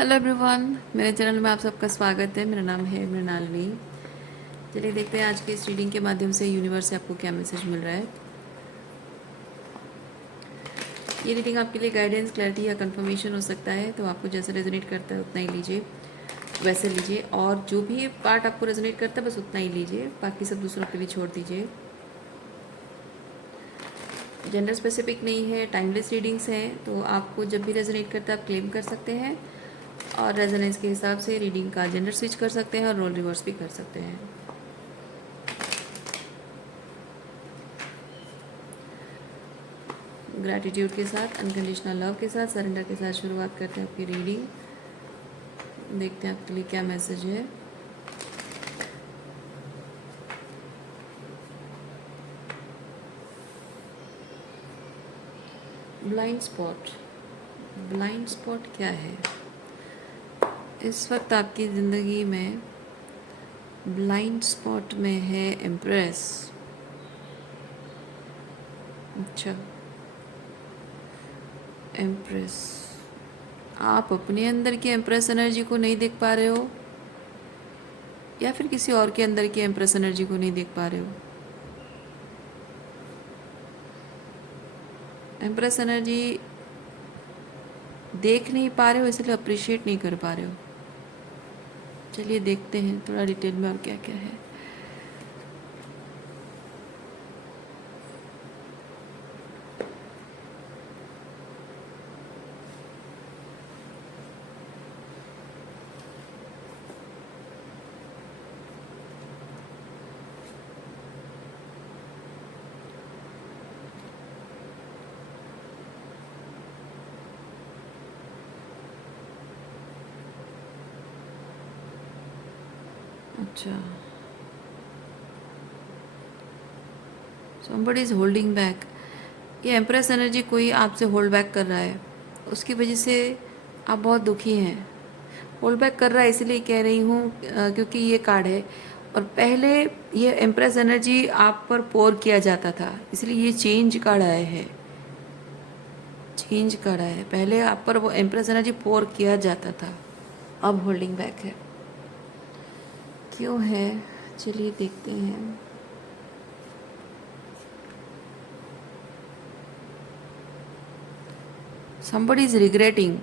Hello everyone, मेरे channel में आप सबका स्वागत है। मेरा नाम है मृणालिनी। चलिए देखते हैं आज की इस रीडिंग के माध्यम से यूनिवर्स से आपको क्या मैसेज मिल रहा है। ये रीडिंग आपके लिए गाइडेंस, क्लैरिटी या कंफर्मेशन हो सकता है, तो आपको जैसे रेजोनेट करता है उतना ही लीजिए, वैसे लीजिए। और जो भी पार्ट आपको रेजोनेट करता है बस उतना ही लीजिए, बाकी सब दूसरों के लिए छोड़ दीजिए। जेंडर स्पेसिफिक नहीं है, टाइमलेस रीडिंग्स हैं, तो आपको जब भी रेजोनेट करता है आप क्लेम कर सकते हैं और रेजोनेंस के हिसाब से रीडिंग का जेंडर स्विच कर सकते हैं और रोल रिवर्स भी कर सकते हैं। ग्रैटिट्यूड के साथ, अनकंडीशनल लव के साथ, सरेंडर के साथ शुरुआत करते हैं आपकी रीडिंग। देखते हैं आपके लिए क्या मैसेज है। Blind spot. ब्लाइंड स्पॉट क्या है? इस वक्त आपकी ज़िंदगी में ब्लाइंड स्पॉट में है एम्प्रेस। अच्छा, एम्प्रेस। आप अपने अंदर की एम्प्रेस एनर्जी को नहीं देख पा रहे हो या फिर किसी और के अंदर की एम्प्रेस एनर्जी को नहीं देख पा रहे हो? एम्प्रेस एनर्जी देख नहीं पा रहे हो, इसलिए अप्रिशिएट नहीं कर पा रहे हो। चलिए देखते हैं थोड़ा डिटेल में और क्या क्या है। अच्छा, somebody is holding back। ये एम्प्रेस एनर्जी कोई आपसे होल्ड बैक कर रहा है, उसकी वजह से आप बहुत दुखी हैं। होल्ड बैक कर रहा है इसलिए कह रही हूँ क्योंकि ये कार्ड है और पहले ये एम्प्रेस एनर्जी आप पर पोर किया जाता था, इसलिए ये चेंज कार्ड आया है। चेंज कार्ड आया है, पहले आप पर वो एम्प्रेस एनर्जी पोर किया जाता था, अब होल्डिंग बैक है। क्यों है? चलिए देखते हैं। somebody is regretting।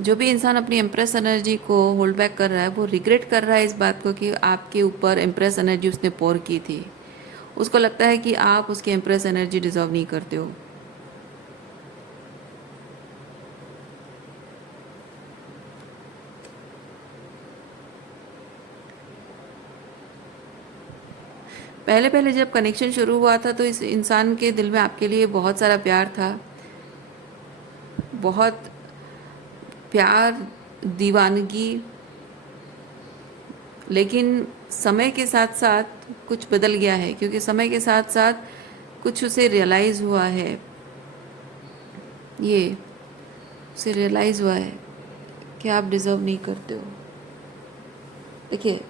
जो भी इंसान अपनी एम्प्रेस एनर्जी को होल्ड बैक कर रहा है वो रिग्रेट कर रहा है इस बात को कि आपके ऊपर एम्प्रेस एनर्जी उसने पोर की थी। उसको लगता है कि आप उसकी एम्प्रेस एनर्जी डिजर्व नहीं करते हो। पहले पहले जब कनेक्शन शुरू हुआ था तो इस इंसान के दिल में आपके लिए बहुत सारा प्यार था, बहुत प्यार, दीवानगी। लेकिन समय के साथ साथ कुछ बदल गया है, क्योंकि समय के साथ साथ कुछ उसे रियलाइज़ हुआ है। ये उसे रियलाइज़ हुआ है कि आप डिज़र्व नहीं करते हो। देखिए,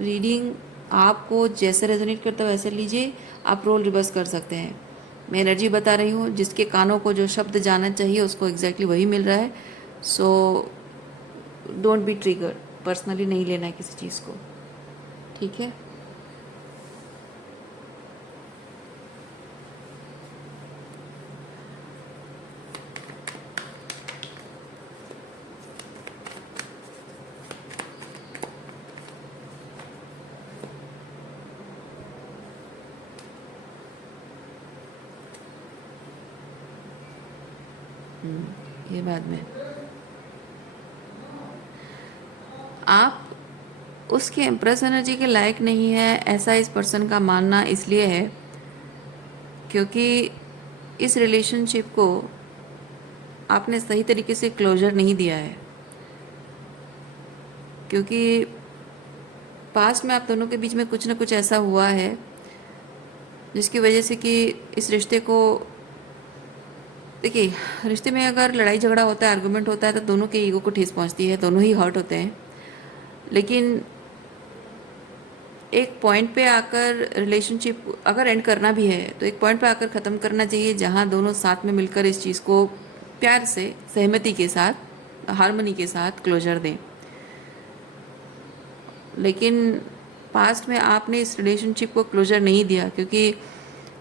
रीडिंग आपको जैसे रेजोनेट करता है वैसे लीजिए, आप रोल रिवर्स कर सकते हैं। मैं एनर्जी बता रही हूँ, जिसके कानों को जो शब्द जाना चाहिए उसको एग्जैक्टली वही मिल रहा है। So don't be trigger, personally नहीं लेना है किसी चीज़ को, ठीक है? ये बाद में आप उसकी एम्प्रेस एनर्जी के लायक नहीं है, ऐसा इस पर्सन का मानना इसलिए है क्योंकि इस रिलेशनशिप को आपने सही तरीके से क्लोजर नहीं दिया है। क्योंकि पास्ट में आप दोनों के बीच में कुछ ना कुछ ऐसा हुआ है जिसकी वजह से कि इस रिश्ते को, देखिए, रिश्ते में अगर लड़ाई झगड़ा होता है, आर्गुमेंट होता है, तो दोनों के ईगो को ठेस पहुंचती है, दोनों ही हर्ट होते हैं। लेकिन एक पॉइंट पे आकर रिलेशनशिप अगर एंड करना भी है तो एक पॉइंट पे आकर ख़त्म करना चाहिए जहाँ दोनों साथ में मिलकर इस चीज़ को प्यार से, सहमति के साथ हार्मनी के साथ क्लोजर दें। लेकिन पास्ट में आपने इस रिलेशनशिप को क्लोजर नहीं दिया, क्योंकि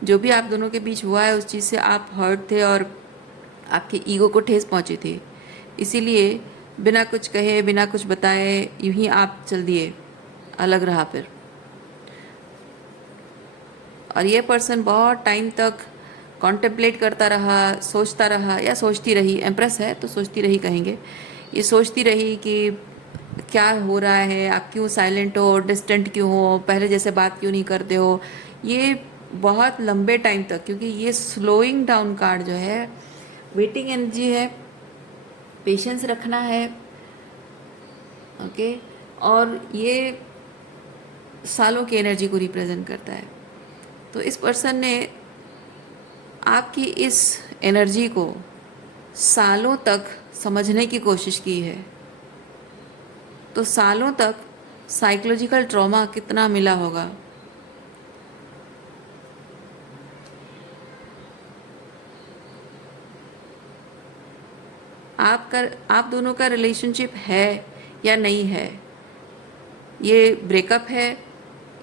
जो भी आप दोनों के बीच हुआ है उस चीज़ से आप हर्ट थे और आपके ईगो को ठेस पहुंची थी। इसीलिए बिना कुछ कहे, बिना कुछ बताए यूं ही आप चल दिए, अलग रहा फिर। और ये पर्सन बहुत टाइम तक कॉन्टेम्पलेट करता रहा, सोचता रहा या सोचती रही, एम्प्रेस है तो सोचती रही कहेंगे, ये सोचती रही कि क्या हो रहा है, आप क्यों साइलेंट हो, डिस्टेंट क्यों हो, पहले जैसे बात क्यों नहीं करते हो। ये बहुत लंबे टाइम तक, क्योंकि ये स्लोइंग डाउन कार्ड जो है वेटिंग एनर्जी है, पेशेंस रखना है, ओके। और ये सालों की एनर्जी को रिप्रेजेंट करता है। तो इस पर्सन ने आपकी इस एनर्जी को सालों तक समझने की कोशिश की है। तो सालों तक साइकोलॉजिकल ट्रॉमा कितना मिला होगा। आप दोनों का रिलेशनशिप है या नहीं है, ये ब्रेकअप है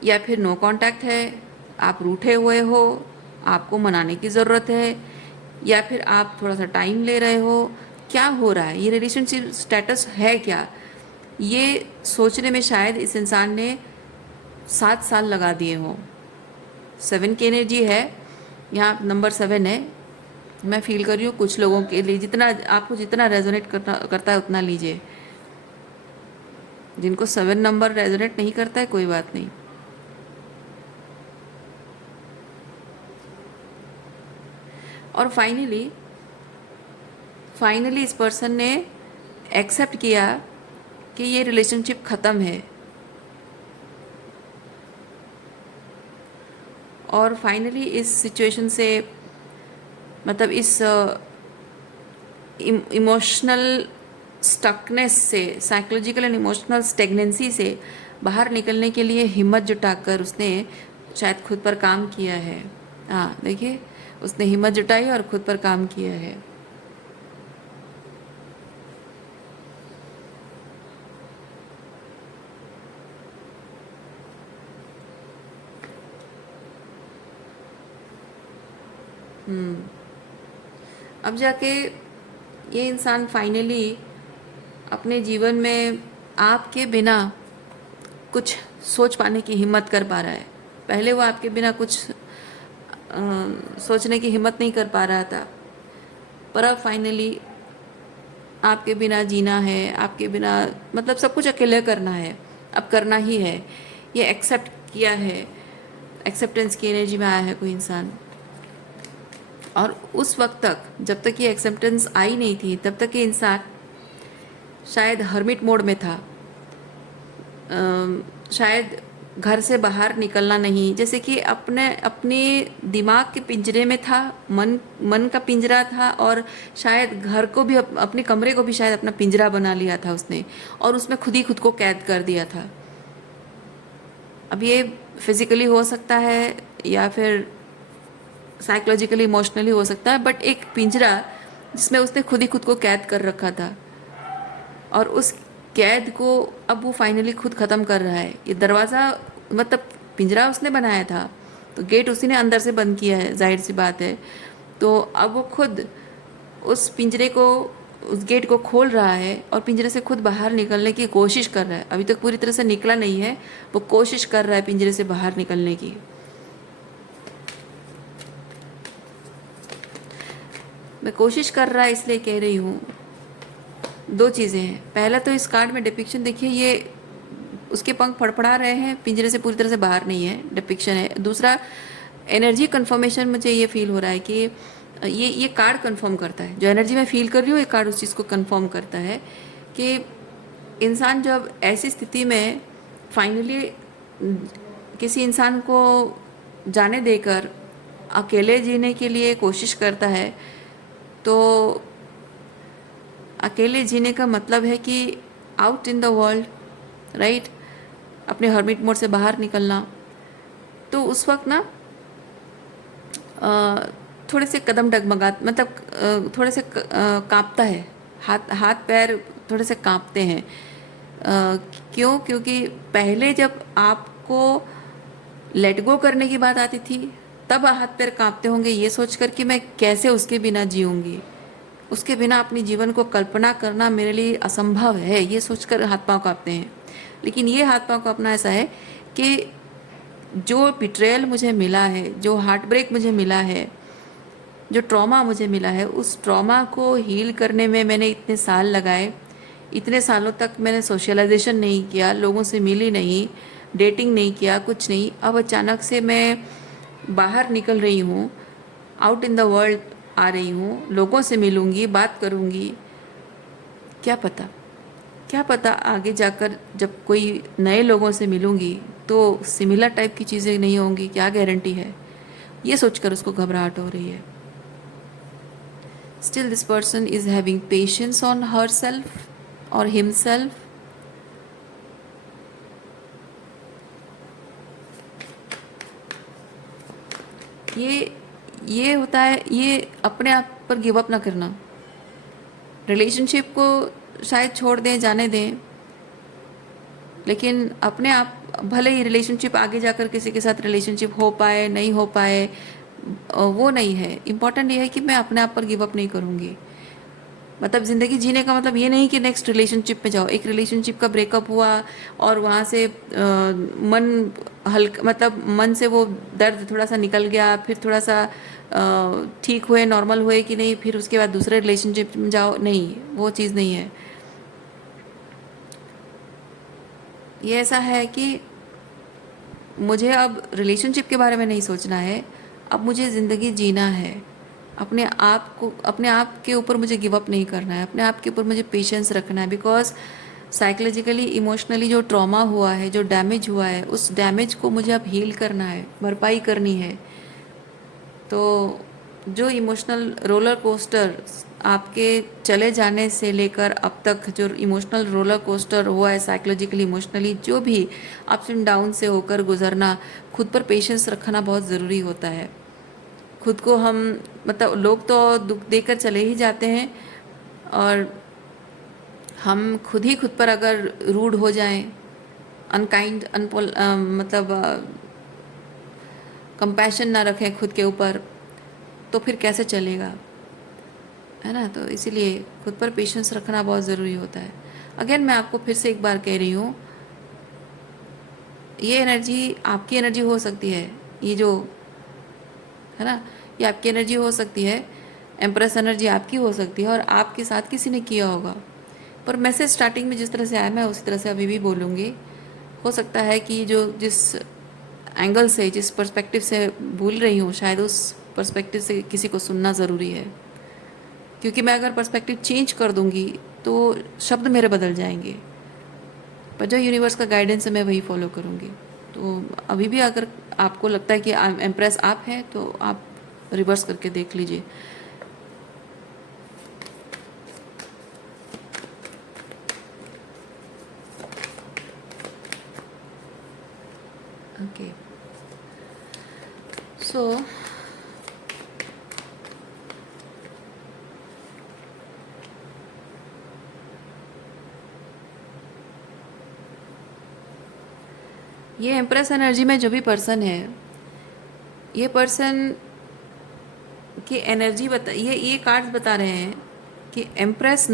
या फिर नो कांटेक्ट है, आप रूठे हुए हो, आपको मनाने की ज़रूरत है, या फिर आप थोड़ा सा टाइम ले रहे हो, क्या हो रहा है, ये रिलेशनशिप स्टेटस है क्या, ये सोचने में शायद इस इंसान ने 7 साल लगा दिए हों। 7 की एनर्जी है, यहाँ नंबर 7 है। मैं फील कर रही हूँ कुछ लोगों के लिए, जितना आपको जितना रेजोनेट करता है उतना लीजिए। जिनको 7 नंबर रेजोनेट नहीं करता है कोई बात नहीं। और फाइनली इस पर्सन ने एक्सेप्ट किया कि ये रिलेशनशिप ख़त्म है। और फाइनली इस सिचुएशन से, मतलब इस इमोशनल स्टकनेस से, साइकोलॉजिकल एंड इमोशनल स्टेगनेंसी से बाहर निकलने के लिए हिम्मत जुटाकर उसने शायद खुद पर काम किया है। हाँ देखिए, उसने हिम्मत जुटाई और खुद पर काम किया है। अब जाके ये इंसान फाइनली अपने जीवन में आपके बिना कुछ सोच पाने की हिम्मत कर पा रहा है। पहले वो आपके बिना कुछ सोचने की हिम्मत नहीं कर पा रहा था, पर अब फाइनली आपके बिना जीना है, आपके बिना मतलब सब कुछ अकेले करना है, अब करना ही है। ये एक्सेप्ट किया है, एक्सेप्टेंस की एनर्जी में आया है कोई इंसान। और उस वक्त तक, जब तक ये एक्सेप्टेंस आई नहीं थी, तब तक ये इंसान शायद हर्मिट मोड में था। शायद घर से बाहर निकलना नहीं, जैसे कि अपने दिमाग के पिंजरे में था, मन का पिंजरा था, और शायद घर को भी, अपने कमरे को भी शायद अपना पिंजरा बना लिया था उसने, और उसमें खुद ही खुद को कैद कर दिया था। अब ये फिजिकली हो सकता है या फिर साइकोलॉजिकली इमोशनली हो सकता है, बट एक पिंजरा जिसमें उसने खुद ही खुद को कैद कर रखा था, और उस कैद को अब वो फाइनली खुद ख़त्म कर रहा है। ये दरवाज़ा, मतलब पिंजरा उसने बनाया था तो गेट उसी ने अंदर से बंद किया है, जाहिर सी बात है। तो अब वो खुद उस पिंजरे को, उस गेट को खोल रहा है और पिंजरे से खुद बाहर निकलने की कोशिश कर रहा है। अभी तक पूरी तरह से निकला नहीं है, वो कोशिश कर रहा है पिंजरे से बाहर निकलने की। मैं कोशिश कर रहा है इसलिए कह रही हूँ, 2 चीज़ें हैं। पहला तो इस कार्ड में डिपिक्शन देखिए, ये उसके पंख फड़फड़ा रहे हैं, पिंजरे से पूरी तरह से बाहर नहीं है, डिपिक्शन है। दूसरा, एनर्जी कन्फर्मेशन मुझे ये फील हो रहा है कि ये कार्ड कन्फर्म करता है, जो एनर्जी मैं फील कर रही हूँ ये कार्ड उस चीज़ को कन्फर्म करता है कि इंसान जब ऐसी स्थिति में फाइनली किसी इंसान को जाने देकर अकेले जीने के लिए कोशिश करता है, तो अकेले जीने का मतलब है कि out in the world, right, अपने हर्मिट मोड से बाहर निकलना। तो उस वक्त ना थोड़े से कदम डगमगा, मतलब थोड़े से कांपता है, हाथ पैर थोड़े से कांपते हैं। क्यों? क्योंकि पहले जब आपको लेट गो करने की बात आती थी तब हाथ पैर कांपते होंगे ये सोचकर कि मैं कैसे उसके बिना जीऊँगी, उसके बिना अपने जीवन को कल्पना करना मेरे लिए असंभव है, ये सोचकर हाथ पांव कांपते हैं। लेकिन ये हाथ पांव कांपना ऐसा है कि जो बिट्रेयल मुझे मिला है, जो हार्ट ब्रेक मुझे मिला है, जो ट्रॉमा मुझे मिला है, उस ट्रॉमा को हील करने में मैंने इतने साल लगाए। इतने सालों तक मैंने सोशलाइजेशन नहीं किया, लोगों से मिली नहीं, डेटिंग नहीं किया, कुछ नहीं। अब अचानक से मैं बाहर निकल रही हूँ, आउट इन द वर्ल्ड आ रही हूँ, लोगों से मिलूँगी, बात करूँगी। क्या पता, क्या पता आगे जाकर जब कोई नए लोगों से मिलूँगी तो सिमिलर टाइप की चीज़ें नहीं होंगी, क्या गारंटी है? ये सोचकर उसको घबराहट हो रही है। Still this person is having patience on herself or himself. ये होता है, ये अपने आप पर गिव अप ना करना। रिलेशनशिप को शायद छोड़ दें, जाने दें, लेकिन अपने आप, भले ही रिलेशनशिप आगे जाकर किसी के साथ रिलेशनशिप हो पाए नहीं हो पाए, वो नहीं है इम्पॉर्टेंट। ये है कि मैं अपने आप पर गिव अप नहीं करूँगी। मतलब ज़िंदगी जीने का मतलब ये नहीं कि नेक्स्ट रिलेशनशिप में जाओ। एक रिलेशनशिप का ब्रेकअप हुआ और वहाँ से मन हल्का, मतलब मन से वो दर्द थोड़ा सा निकल गया, फिर थोड़ा सा ठीक हुए, नॉर्मल हुए कि नहीं, फिर उसके बाद दूसरे रिलेशनशिप में जाओ, नहीं, वो चीज़ नहीं है। ये ऐसा है कि मुझे अब रिलेशनशिप के बारे में नहीं सोचना है, अब मुझे ज़िंदगी जीना है। अपने आप के ऊपर मुझे गिव अप नहीं करना है, अपने आप के ऊपर मुझे पेशेंस रखना है। बिकॉज साइकोलॉजिकली, इमोशनली जो ट्रॉमा हुआ है, जो डैमेज हुआ है, उस डैमेज को मुझे अब हील करना है, भरपाई करनी है। तो जो इमोशनल रोलर कोस्टर आपके चले जाने से लेकर अब तक जो इमोशनल रोलर कोस्टर हुआ है, साइकोलॉजिकली, इमोशनली, जो भी अप्स एंड डाउन से होकर गुजरना, खुद पर पेशेंस रखना बहुत ज़रूरी होता है। खुद को हम, मतलब लोग तो दुख देकर चले ही जाते हैं, और हम खुद ही खुद पर अगर रूड हो जाएं, अनकाइंड, मतलब कंपैशन ना रखें खुद के ऊपर, तो फिर कैसे चलेगा, है ना? तो इसीलिए खुद पर पेशेंस रखना बहुत ज़रूरी होता है। अगेन मैं आपको फिर से एक बार कह रही हूँ, ये एनर्जी आपकी एनर्जी हो सकती है, ये जो है ना, ये आपकी एनर्जी हो सकती है, एम्प्रेस एनर्जी आपकी हो सकती है, और आपके साथ किसी ने किया होगा। पर मैसेज स्टार्टिंग में जिस तरह से आया, मैं उसी तरह से अभी भी बोलूँगी। हो सकता है कि जो जिस एंगल से, जिस पर्सपेक्टिव से भूल रही हूँ, शायद उस पर्सपेक्टिव से किसी को सुनना ज़रूरी है। क्योंकि मैं अगर पर्सपेक्टिव चेंज कर दूँगी तो शब्द मेरे बदल जाएंगे, पर जो यूनिवर्स का गाइडेंस है मैं वही फॉलो करूँगी। तो अभी भी अगर आपको लगता है कि एम्प्रेस आप हैं, तो आप रिवर्स करके देख लीजिए। ओके, सो ये एम्प्रेस एनर्जी में जो भी पर्सन है, ये पर्सन की एनर्जी ये कार्ड्स बता रहे हैं कि एम्प्रेस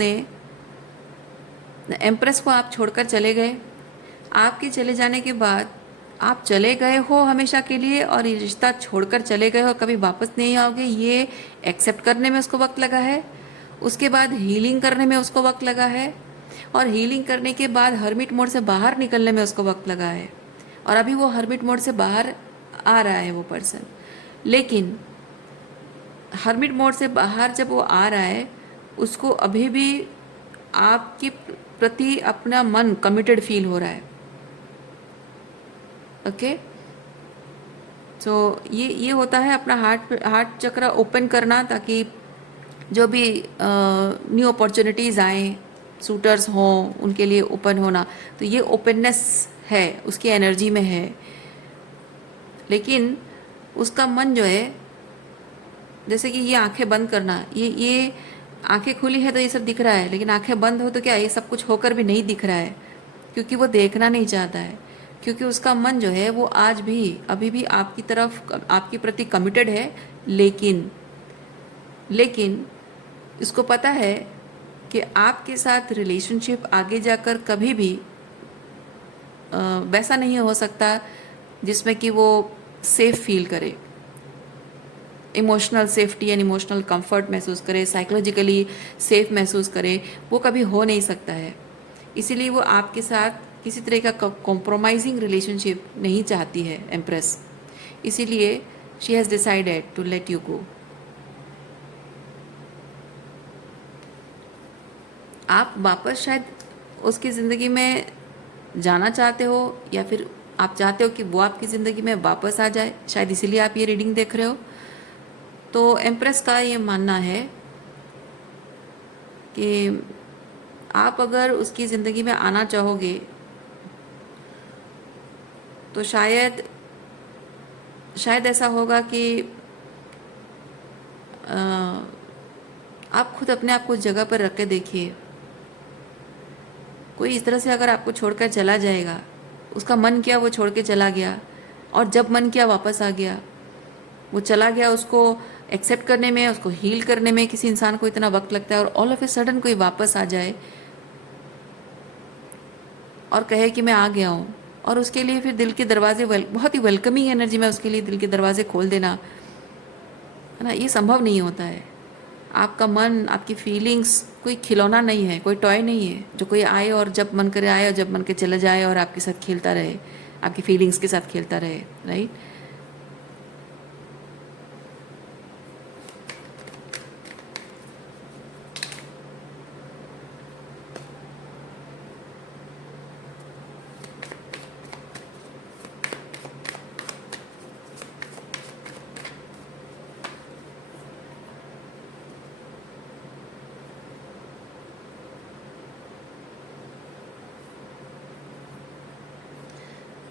को आप छोड़कर चले गए। आपके चले जाने के बाद आप चले गए हो हमेशा के लिए, और ये रिश्ता छोड़कर चले गए हो, कभी वापस नहीं आओगे, ये एक्सेप्ट करने में उसको वक्त लगा है। उसके बाद हीलिंग करने में उसको वक्त लगा है, और हीलिंग करने के बाद हर्मिट मोड से बाहर निकलने में उसको वक्त लगा है, और अभी वो हर्मिट मोड से बाहर आ रहा है वो पर्सन। लेकिन हर्मिट मोड से बाहर जब वो आ रहा है, उसको अभी भी आपके प्रति अपना मन कमिटेड फील हो रहा है। ओके, सो ये होता है अपना हार्ट चक्र ओपन करना, ताकि जो भी न्यू अपॉर्चुनिटीज़ आएँ, सूटर्स हों, उनके लिए ओपन होना। तो ये ओपननेस है, उसकी एनर्जी में है। लेकिन उसका मन जो है, जैसे कि ये आंखें बंद करना, ये आंखें खुली है तो ये सब दिख रहा है, लेकिन आंखें बंद हो तो क्या ये सब कुछ होकर भी नहीं दिख रहा है, क्योंकि वो देखना नहीं चाहता है, क्योंकि उसका मन जो है वो आज भी अभी भी आपकी तरफ, आपके प्रति कमिटेड है। लेकिन लेकिन इसको पता है कि आपके साथ रिलेशनशिप आगे जाकर कभी भी वैसा नहीं हो सकता जिसमें कि वो सेफ फील करे, emotional safety and emotional comfort महसूस करे, साइकोलॉजिकली सेफ महसूस करे, वो कभी हो नहीं सकता है। इसीलिए वो आपके साथ किसी तरह का कॉम्प्रोमाइजिंग रिलेशनशिप नहीं चाहती है एम्प्रेस। इसीलिए she has decided to let you go. आप वापस शायद उसकी ज़िंदगी में जाना चाहते हो, या फिर आप चाहते हो कि वो आपकी ज़िंदगी में वापस आ जाए, शायद इसीलिए आप ये रीडिंग देख रहे हो। तो एम्प्रेस का ये मानना है कि आप अगर उसकी ज़िंदगी में आना चाहोगे तो शायद ऐसा होगा कि आप खुद अपने आप को उस जगह पर रख के देखिए। कोई इस तरह से अगर आपको छोड़कर चला जाएगा, उसका मन किया वो छोड़ के चला गया, और जब मन किया वापस आ गया, वो चला गया, उसको एक्सेप्ट करने में, उसको हील करने में किसी इंसान को इतना वक्त लगता है, और ऑल ऑफ ए सडन कोई वापस आ जाए और कहे कि मैं आ गया हूँ, और उसके लिए फिर दिल के दरवाजे बहुत ही वेलकमिंग एनर्जी में उसके लिए दिल के दरवाजे खोल देना, है ना, ये संभव नहीं होता है। आपका मन, आपकी फीलिंग्स कोई खिलौना नहीं है, कोई टॉय नहीं है जो कोई आए और जब मन करे आए और जब मन के चले जाए और आपके साथ खेलता रहे, आपकी फीलिंग्स के साथ खेलता रहे, राइट।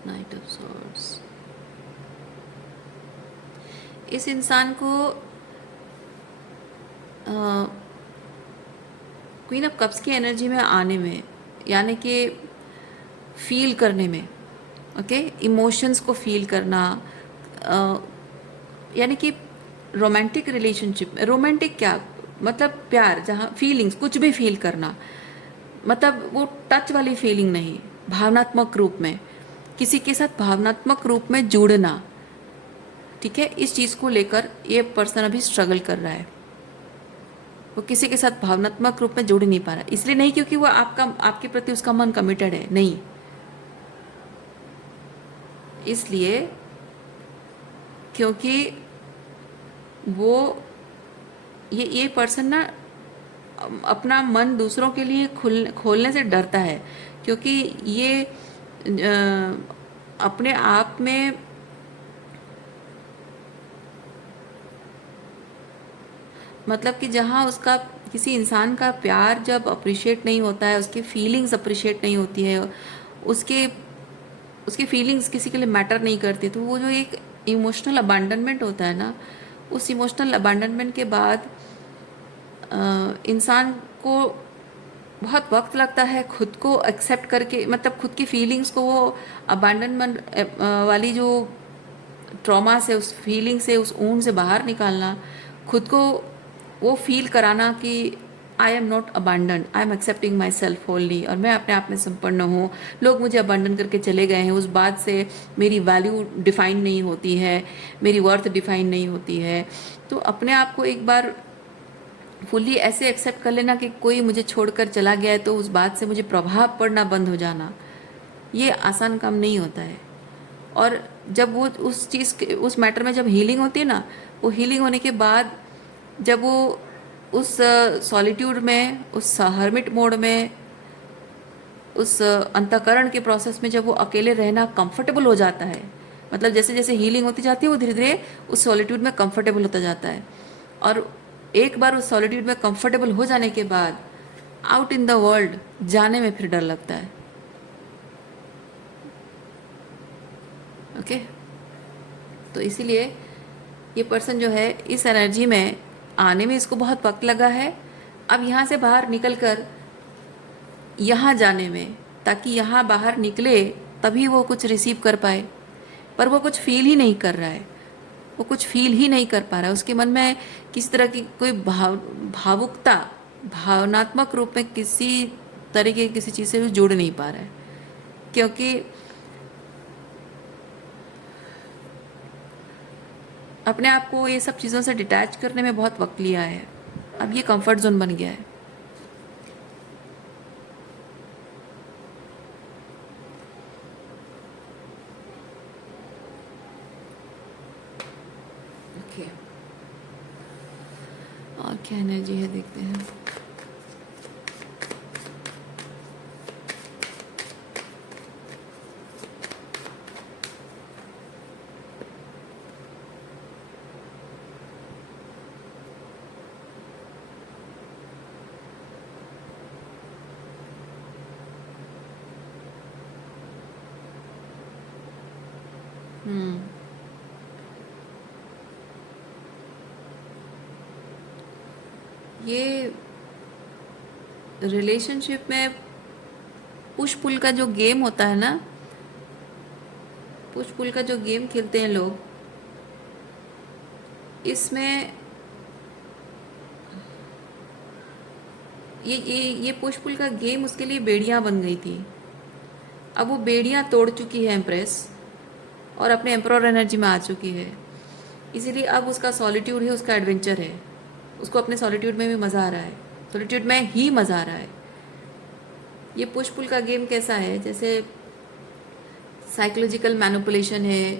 नाइट ऑफ सॉर्ड्स, इस इंसान को क्वीन ऑफ कप्स की एनर्जी में आने में, यानी कि फील करने में, ओके, इमोशंस को फील करना, यानी कि रोमांटिक रिलेशनशिप, रोमांटिक क्या मतलब, प्यार, जहाँ फीलिंग्स कुछ भी फील करना, मतलब वो टच वाली फीलिंग नहीं, भावनात्मक रूप में किसी के साथ भावनात्मक रूप में जुड़ना, ठीक है। इस चीज़ को लेकर ये पर्सन अभी स्ट्रगल कर रहा है। वो किसी के साथ भावनात्मक रूप में जुड़ नहीं पा रहा, इसलिए नहीं क्योंकि वो आपके प्रति उसका मन कमिटेड है, नहीं, इसलिए क्योंकि वो ये पर्सन ना अपना मन दूसरों के लिए खोलने से डरता है, क्योंकि ये अपने आप में मतलब कि जहाँ उसका किसी इंसान का प्यार जब अप्रिशिएट नहीं होता है, उसकी फीलिंग्स अप्रिशिएट नहीं होती है, उसकी फीलिंग्स किसी के लिए मैटर नहीं करती, तो वो जो एक इमोशनल अबैंडनमेंट होता है ना, उस इमोशनल अबैंडनमेंट के बाद इंसान को बहुत वक्त लगता है खुद को एक्सेप्ट करके, मतलब खुद की फीलिंग्स को, वो अबैंडनमेंट वाली जो ट्रॉमा से, उस फीलिंग से, उस ऊन से बाहर निकालना, खुद को वो फील कराना कि I am not abandon, I am accepting myself wholly, और मैं अपने आप में संपन्न हूँ, लोग मुझे अबैंडन करके चले गए हैं, उस बात से मेरी वैल्यू डिफाइन नहीं होती है, मेरी वर्थ डिफाइन नहीं होती है। तो अपने आप को एक बार फुल्ली ऐसे एक्सेप्ट कर लेना कि कोई मुझे छोड़कर चला गया है तो उस बात से मुझे प्रभाव पड़ना बंद हो जाना, ये आसान काम नहीं होता है। और जब वो उस चीज़ के, उस मैटर में जब हीलिंग होती है ना, वो हीलिंग होने के बाद जब वो उस सॉलिट्यूड में, उस हर्मिट मोड में, उस अंतःकरण के प्रोसेस में जब वो अकेले रहना कंफर्टेबल हो जाता है, मतलब जैसे जैसे हीलिंग होती जाती है वो धीरे धीरे उस सॉलिट्यूड में कंफर्टेबल होता जाता है, और एक बार उस सॉलिट्यूड में कंफर्टेबल हो जाने के बाद आउट इन द वर्ल्ड जाने में फिर डर लगता है। ओके, तो इसीलिए ये पर्सन जो है इस एनर्जी में आने में इसको बहुत वक्त लगा है, अब यहाँ से बाहर निकल कर यहाँ जाने में, ताकि यहाँ बाहर निकले तभी वो कुछ रिसीव कर पाए, पर वो कुछ फील ही नहीं कर रहा है, वो कुछ फील ही नहीं कर पा रहा है। उसके मन में किसी तरह की कोई भावुकता, भावनात्मक रूप में किसी तरीके की किसी चीज़ से भी जुड़ नहीं पा रहा है, क्योंकि अपने आप को ये सब चीज़ों से डिटैच करने में बहुत वक्त लिया है। अब ये कंफर्ट जोन बन गया है। ओके, और क्या एनर्जी है देखते हैं। ये रिलेशनशिप में पुश पुल का जो गेम होता है ना, पुश पुल का जो गेम खेलते हैं लोग, इसमें ये पुश पुल का गेम उसके लिए बेड़ियां बन गई थी। अब वो बेड़ियां तोड़ चुकी है एम्प्रेस, और अपने एम्प्रोर एनर्जी में आ चुकी है। इसीलिए अब उसका सॉलिट्यूड ही उसका एडवेंचर है। उसको अपने सॉलिट्यूड में भी मज़ा आ रहा है, सॉलिट्यूड में ही मज़ा आ रहा है। ये पुश पुल का गेम कैसा है, जैसे साइकोलॉजिकल मैनिपुलेशन है,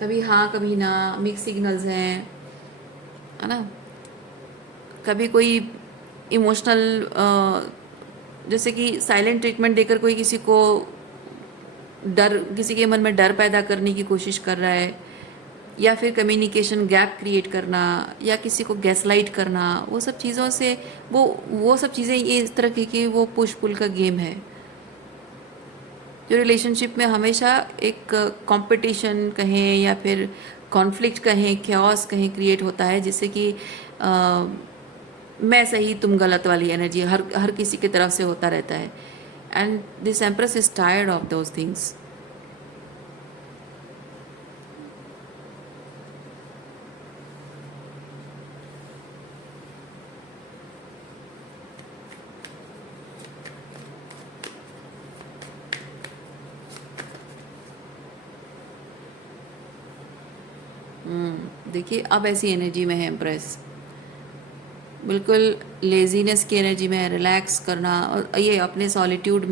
कभी हाँ कभी ना, मिक्स सिग्नल्स हैं, है ना। कभी कोई इमोशनल, जैसे कि साइलेंट ट्रीटमेंट देकर कोई किसी को डर, किसी के मन में डर पैदा करने की कोशिश कर रहा है, या फिर कम्युनिकेशन गैप क्रिएट करना, या किसी को गैसलाइट करना, वो सब चीज़ों से वो सब चीज़ें ये इस तरह की वो पुश पुल का गेम है, जो रिलेशनशिप में हमेशा एक कंपटीशन कहें या फिर कॉन्फ्लिक्ट कहें, कैओस कहें, क्रिएट होता है, जिससे कि मैं सही तुम गलत वाली एनर्जी हर किसी की तरफ से होता रहता है। And this empress is tired of those things. देखिए अब ऐसी एनर्जी में है एम्प्रेस, बिल्कुल लेजीनेस की एनर्जी में है, रिलैक्स करना, और ये अपने सॉलिट्यूड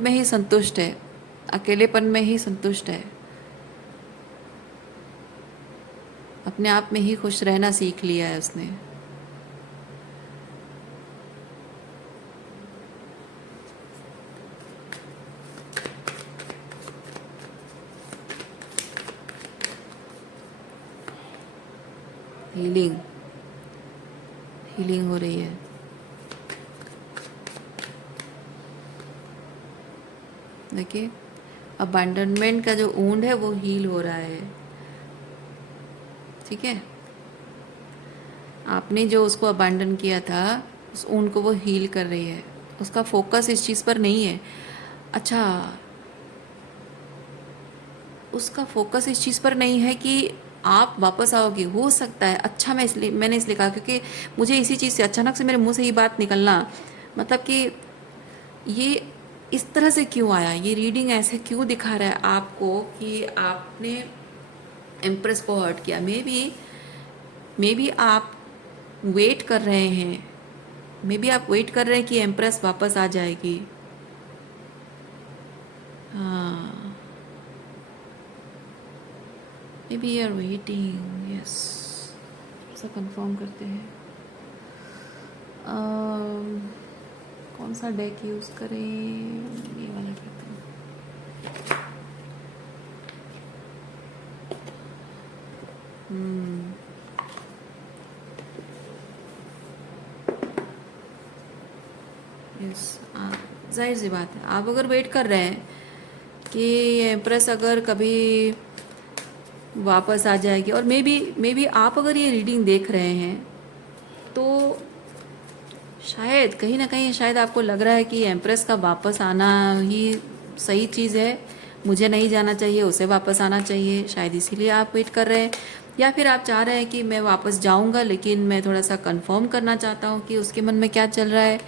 में ही संतुष्ट है, अकेलेपन में ही संतुष्ट है, अपने आप में ही खुश रहना सीख लिया है उसने। हीलिंग हो रही है। देखिए अबैंडनमेंट का जो वुंड है वो हील हो रहा है। ठीक है, आपने जो उसको अबैंडन किया था, उस वुंड को वो हील कर रही है। उसका फोकस इस चीज़ पर नहीं है। अच्छा, उसका फोकस इस चीज़ पर नहीं है कि आप वापस आओगे, हो सकता है। अच्छा, मैंने इसलिए कहा क्योंकि मुझे इसी चीज़ से अचानक से मेरे मुंह से ये बात निकलना, मतलब कि ये इस तरह से क्यों आया, ये रीडिंग ऐसे क्यों दिखा रहा है आपको कि आपने एम्प्रेस को हर्ट किया। मे बी आप वेट कर रहे हैं, कि एम्प्रेस वापस आ जाएगी। हाँ, maybe you are waiting. Yes, ऐसा कंफर्म करते हैं। कौन सा डेक यूज़ करें, ये वाला करते हैं। यस, जाहिर सी बात है, आप अगर वेट कर रहे हैं कि एम्प्रेस अगर कभी वापस आ जाएगी, और मे बी आप अगर ये रीडिंग देख रहे हैं तो शायद कहीं ना कहीं शायद आपको लग रहा है कि एम्प्रेस का वापस आना ही सही चीज़ है, मुझे नहीं जाना चाहिए, उसे वापस आना चाहिए, शायद इसीलिए आप वेट कर रहे हैं। या फिर आप चाह रहे हैं कि मैं वापस जाऊंगा लेकिन मैं थोड़ा सा कंफर्म करना चाहता हूँ कि उसके मन में क्या चल रहा है।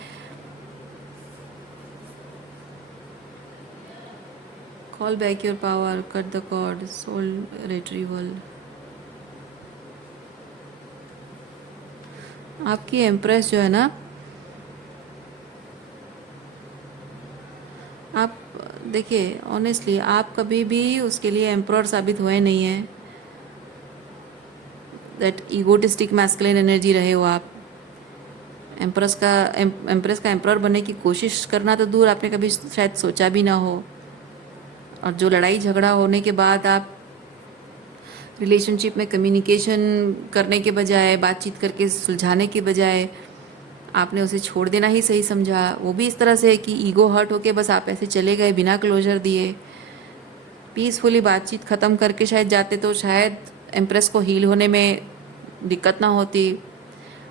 Call back your power, cut the cord, soul retrieval. आपकी एम्प्रेस जो है ना, आप देखिए ऑनेस्टली आप कभी भी उसके लिए एम्प्रर साबित हुए नहीं हैं। दैट ईगोटिस्टिक मैस्कुलिन एनर्जी रहे हो आप। एम्प्रेस का एम्प्रर बनने की कोशिश करना तो दूर, आपने कभी शायद सोचा भी ना हो। और जो लड़ाई झगड़ा होने के बाद आप रिलेशनशिप में कम्युनिकेशन करने के बजाय, बातचीत करके सुलझाने के बजाय आपने उसे छोड़ देना ही सही समझा। वो भी इस तरह से कि ईगो हर्ट होके बस आप ऐसे चले गए बिना क्लोजर दिए। पीसफुली बातचीत ख़त्म करके शायद जाते तो शायद एम्प्रेस को हील होने में दिक्कत ना होती,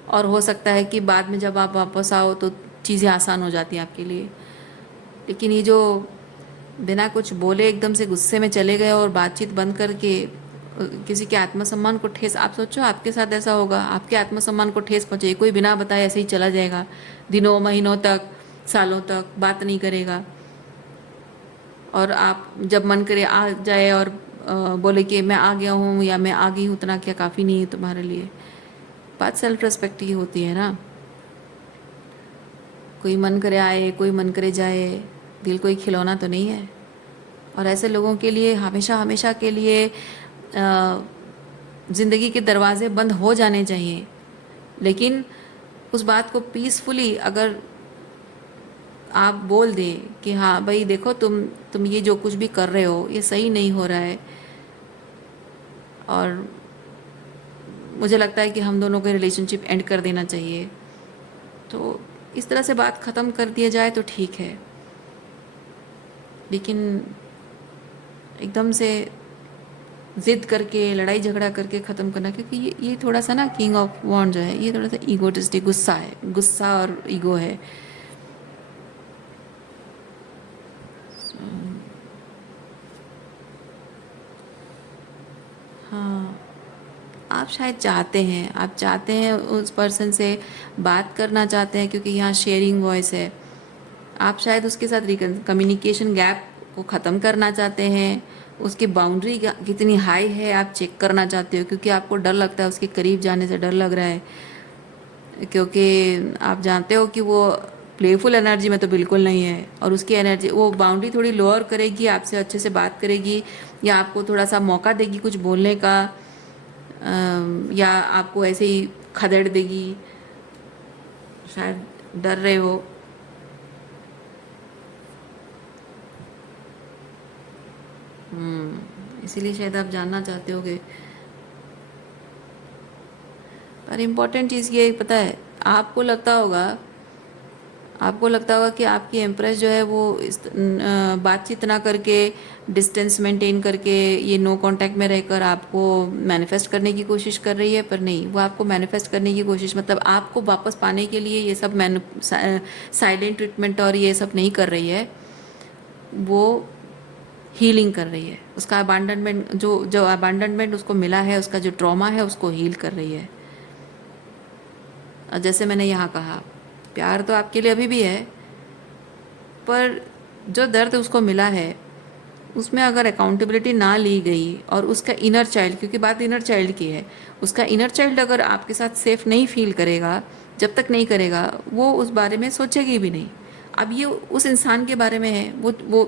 और हो सकता है कि बाद में जब आप वापस आओ तो चीज़ें आसान हो जाती हैं आपके लिए। लेकिन ये जो बिना कुछ बोले एकदम से गुस्से में चले गए और बातचीत बंद करके किसी के आत्मसम्मान को ठेस, आप सोचो आपके साथ ऐसा होगा, आपके आत्मसम्मान को ठेस पहुँचे, कोई बिना बताए ऐसे ही चला जाएगा, दिनों महीनों तक सालों तक बात नहीं करेगा। और आप जब मन करे आ जाए और बोले कि मैं आ गया हूँ या मैं आ गई हूँ, उतना क्या काफ़ी नहीं है तुम्हारे लिए। बात सेल्फ रेस्पेक्ट की होती है ना। कोई मन करे आए, कोई मन करे जाए, दिल कोई खिलौना तो नहीं है। और ऐसे लोगों के लिए हमेशा हमेशा के लिए ज़िंदगी के दरवाजे बंद हो जाने चाहिए। लेकिन उस बात को पीसफुली अगर आप बोल दें कि हाँ भाई देखो, तुम ये जो कुछ भी कर रहे हो ये सही नहीं हो रहा है, और मुझे लगता है कि हम दोनों का रिलेशनशिप एंड कर देना चाहिए, तो इस तरह से बात ख़त्म कर दिया जाए तो ठीक है। लेकिन एकदम से ज़िद करके, लड़ाई झगड़ा करके ख़त्म करना, क्योंकि ये थोड़ा सा ना किंग ऑफ वॉन्ड जो है, ये थोड़ा सा ईगोटिस्टिक, गुस्सा है, गुस्सा और ईगो है। हाँ, आप शायद चाहते हैं, आप चाहते हैं उस पर्सन से बात करना चाहते हैं, क्योंकि यहाँ शेयरिंग वॉइस है। आप शायद उसके साथ कम्युनिकेशन गैप को ख़त्म करना चाहते हैं, उसकी बाउंड्री कितनी हाई है आप चेक करना चाहते हो, क्योंकि आपको डर लगता है, उसके करीब जाने से डर लग रहा है, क्योंकि आप जानते हो कि वो प्लेफुल एनर्जी में तो बिल्कुल नहीं है, और उसकी एनर्जी, वो बाउंड्री थोड़ी लोअर करेगी, आपसे अच्छे से बात करेगी, या आपको थोड़ा सा मौका देगी कुछ बोलने का, या आपको ऐसे ही खदेड़ देगी, शायद डर रहे हो। इसीलिए शायद आप जानना चाहते होगे। पर इम्पोर्टेंट चीज़ ये पता है, आपको लगता होगा कि आपकी एम्प्रेस जो है वो बातचीत ना करके, डिस्टेंस मेंटेन करके, ये नो कांटेक्ट में रहकर आपको मैनिफेस्ट करने की कोशिश कर रही है। पर नहीं, वो आपको मैनिफेस्ट करने की कोशिश मतलब आपको वापस पाने के लिए ये सब साइलेंट ट्रीटमेंट और ये सब नहीं कर रही है, वो हीलिंग कर रही है। उसका अबांडनमेंट, जो जो अबांडनमेंट उसको मिला है, उसका जो ट्रॉमा है, उसको हील कर रही है। और जैसे मैंने यहाँ कहा, प्यार तो आपके लिए अभी भी है, पर जो दर्द उसको मिला है उसमें अगर अकाउंटेबिलिटी ना ली गई, और उसका इनर चाइल्ड, क्योंकि बात इनर चाइल्ड की है, उसका इनर चाइल्ड अगर आपके साथ सेफ नहीं फील करेगा, जब तक नहीं करेगा, वो उस बारे में सोचेगी भी नहीं। अब ये उस इंसान के बारे में है, वो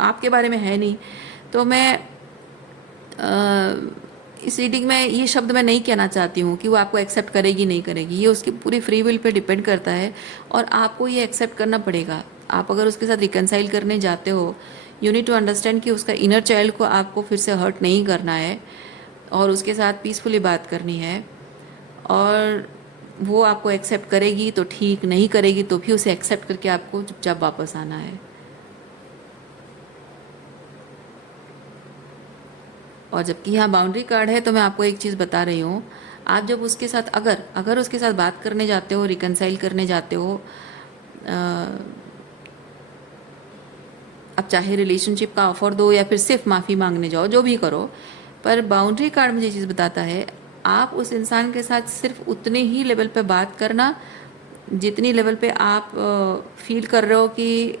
आपके बारे में है नहीं। तो मैं इस रीडिंग में ये शब्द मैं नहीं कहना चाहती हूँ कि वो आपको एक्सेप्ट करेगी नहीं करेगी, ये उसकी पूरी फ्री विल पे डिपेंड करता है, और आपको ये एक्सेप्ट करना पड़ेगा। आप अगर उसके साथ रिकनसाइल करने जाते हो, यू नीड टू अंडरस्टैंड कि उसका इनर चाइल्ड को आपको फिर से हर्ट नहीं करना है, और उसके साथ पीसफुली बात करनी है। और वो आपको एक्सेप्ट करेगी तो ठीक, नहीं करेगी तो भी उसे एक्सेप्ट करके आपको चुपचाप वापस आना है। और जबकि यहाँ बाउंड्री कार्ड है, तो मैं आपको एक चीज़ बता रही हूँ, आप जब उसके साथ अगर अगर उसके साथ बात करने जाते हो, रिकनसाइल करने जाते हो, अब चाहे रिलेशनशिप का ऑफर दो या फिर सिर्फ माफ़ी मांगने जाओ, जो भी करो, पर बाउंड्री कार्ड मुझे चीज़ बताता है आप उस इंसान के साथ सिर्फ उतने ही लेवल पे बात करना जितनी लेवल पे आप फील कर रहे हो कि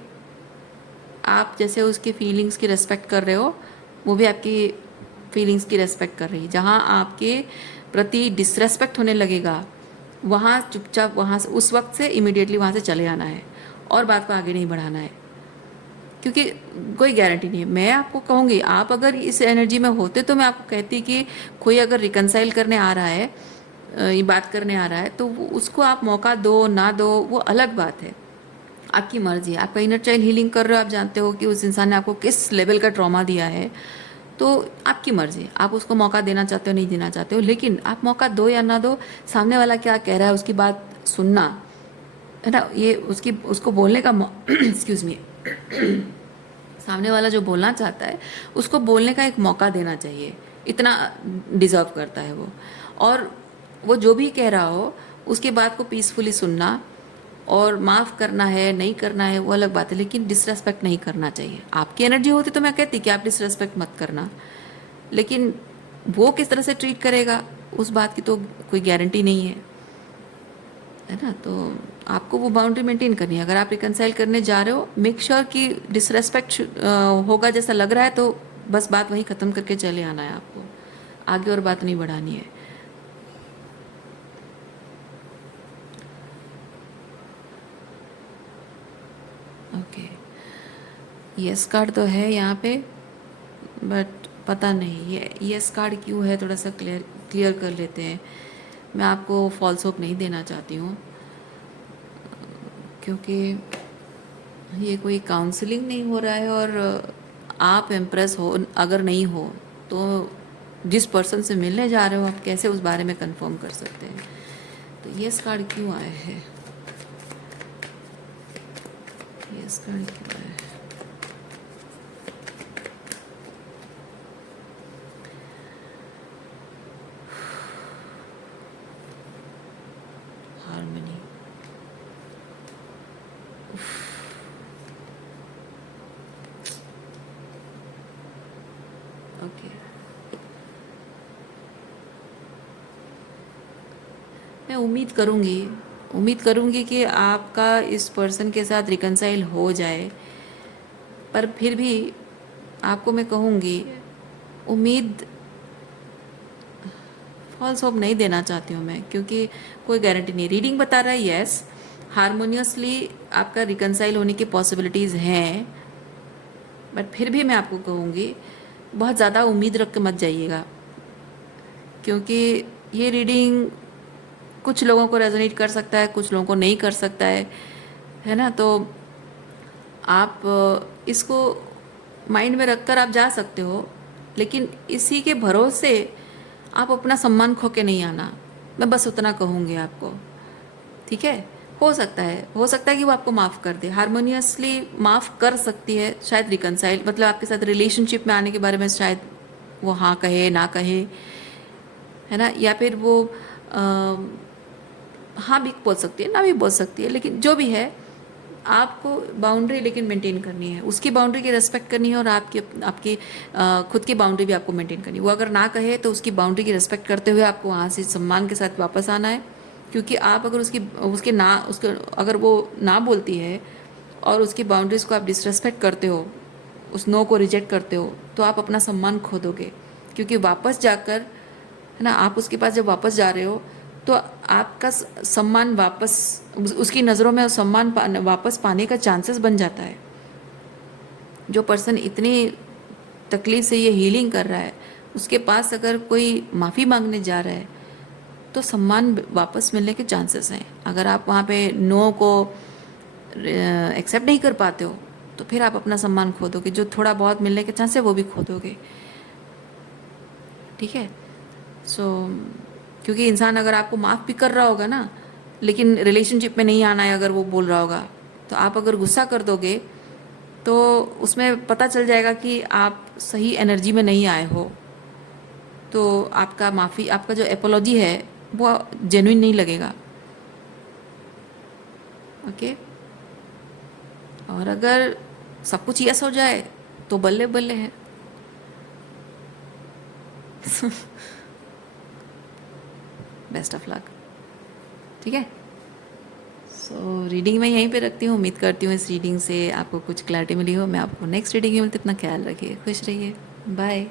आप जैसे उसकी फीलिंग्स की रेस्पेक्ट कर रहे हो, वो भी आपकी फीलिंग्स की रेस्पेक्ट कर रही है। जहाँ आपके प्रति डिसरेस्पेक्ट होने लगेगा, वहाँ चुपचाप वहाँ से उस वक्त से इमिडिएटली वहाँ से चले आना है और बात को आगे नहीं बढ़ाना है, क्योंकि कोई गारंटी नहीं है। मैं आपको कहूँगी, आप अगर इस एनर्जी में होते तो मैं आपको कहती कि कोई अगर रिकनसाइल करने आ रहा है, ये बात करने आ रहा है, तो उसको आप मौका दो ना दो वो अलग बात है, आपकी मर्जी है। आपका इनर चाइल्ड हीलिंग कर रहे हो, आप जानते हो कि उस इंसान ने आपको किस लेवल का ट्रॉमा दिया है, तो आपकी मर्जी, आप उसको मौका देना चाहते हो नहीं देना चाहते हो, लेकिन आप मौका दो या ना दो, सामने वाला क्या कह रहा है उसकी बात सुनना है ना, ये उसको बोलने का एक्सक्यूज मी सामने वाला जो बोलना चाहता है उसको बोलने का एक मौका देना चाहिए, इतना डिज़र्व करता है वो। और वो जो भी कह रहा हो उसकी बात को पीसफुली सुनना, और माफ़ करना है नहीं करना है वो अलग बात है, लेकिन डिसरेस्पेक्ट नहीं करना चाहिए। आपकी एनर्जी होती तो मैं कहती कि आप डिसरेस्पेक्ट मत करना, लेकिन वो किस तरह से ट्रीट करेगा उस बात की तो कोई गारंटी नहीं है ना। तो आपको वो बाउंड्री मेंटेन करनी है। अगर आप रिकनसाइल करने जा रहे हो, मेक श्योर कि डिसरेस्पेक्ट होगा जैसा लग रहा है तो बस बात वहीं ख़त्म करके चले आना है आपको, आगे और बात नहीं बढ़ानी है। ओके, यस कार्ड तो है यहाँ पे, बट पता नहीं ये यस कार्ड क्यों है, थोड़ा सा क्लियर कर लेते हैं। मैं आपको फॉल्स होप नहीं देना चाहती हूँ, क्योंकि ये कोई काउंसलिंग नहीं हो रहा है, और आप इम्प्रेस हो अगर नहीं हो तो जिस पर्सन से मिलने जा रहे हो आप कैसे उस बारे में कंफर्म कर सकते हैं। तो यस कार्ड क्यों आया है, यस कार्ड क्यों आया है? Harmony, okay. मैं उम्मीद करूँगी कि आपका इस पर्सन के साथ रिकनसाइल हो जाए, पर फिर भी आपको मैं कहूँगी उम्मीद, फॉल्स होप नहीं देना चाहती हूँ मैं, क्योंकि कोई गारंटी नहीं। रीडिंग बता रहा है यस हारमोनियसली आपका रिकनसाइल होने की पॉसिबिलिटीज़ हैं, बट फिर भी मैं आपको कहूँगी बहुत ज़्यादा उम्मीद रख के मत जाइएगा, क्योंकि ये रीडिंग कुछ लोगों को रेजोनेट कर सकता है, कुछ लोगों को नहीं कर सकता है ना। तो आप इसको माइंड में रखकर आप जा सकते हो, लेकिन इसी के भरोसे आप अपना सम्मान खो के नहीं आना, मैं बस उतना कहूँगी आपको, ठीक है। हो सकता है कि वो आपको माफ़ कर दे, हारमोनियसली माफ़ कर सकती है, शायद रिकनसाइल मतलब आपके साथ रिलेशनशिप में आने के बारे में शायद वो हाँ कहे ना कहे, है ना, या फिर वो हाँ भी बोल सकती है ना भी बोल सकती है, लेकिन जो भी है आपको बाउंड्री लेकिन मेंटेन करनी है, उसकी बाउंड्री की रेस्पेक्ट करनी है, और आपकी आपकी खुद की बाउंड्री भी आपको मेंटेन करनी है। वो अगर ना कहे तो उसकी बाउंड्री की रेस्पेक्ट करते हुए आपको वहाँ से सम्मान के साथ वापस आना है, क्योंकि आप अगर उसके अगर वो ना बोलती है और उसकी बाउंड्रीज़ को आप डिसरेस्पेक्ट करते हो, उस नो को रिजेक्ट करते हो, तो आप अपना सम्मान खो दोगे। क्योंकि वापस जाकर, है ना, आप उसके पास जब वापस जा रहे हो तो आपका सम्मान वापस उसकी नज़रों में सम्मान वापस पाने का चांसेस बन जाता है। जो पर्सन इतनी तकलीफ से ये हीलिंग कर रहा है, उसके पास अगर कोई माफ़ी मांगने जा रहा है तो सम्मान वापस मिलने के चांसेस हैं। अगर आप वहाँ पे नो को एक्सेप्ट नहीं कर पाते हो तो फिर आप अपना सम्मान खो दोगे, जो थोड़ा बहुत मिलने के चांस है वो भी खो दोगे, ठीक है। सो क्योंकि इंसान अगर आपको माफ़ भी कर रहा होगा ना, लेकिन रिलेशनशिप में नहीं आना है अगर वो बोल रहा होगा, तो आप अगर गुस्सा कर दोगे तो उसमें पता चल जाएगा कि आप सही एनर्जी में नहीं आए हो, तो आपका जो एपोलॉजी है वो जेन्युइन नहीं लगेगा। ओके, और अगर सब कुछ यस हो जाए तो बल्ले बल्ले है। Best of luck. ठीक है, सो रीडिंग मैं यहीं पे रखती हूँ। उम्मीद करती हूँ इस रीडिंग से आपको कुछ क्लैरिटी मिली हो। मैं आपको नेक्स्ट रीडिंग में मिलती, अपना ख्याल रखिए, खुश रहिए, बाय।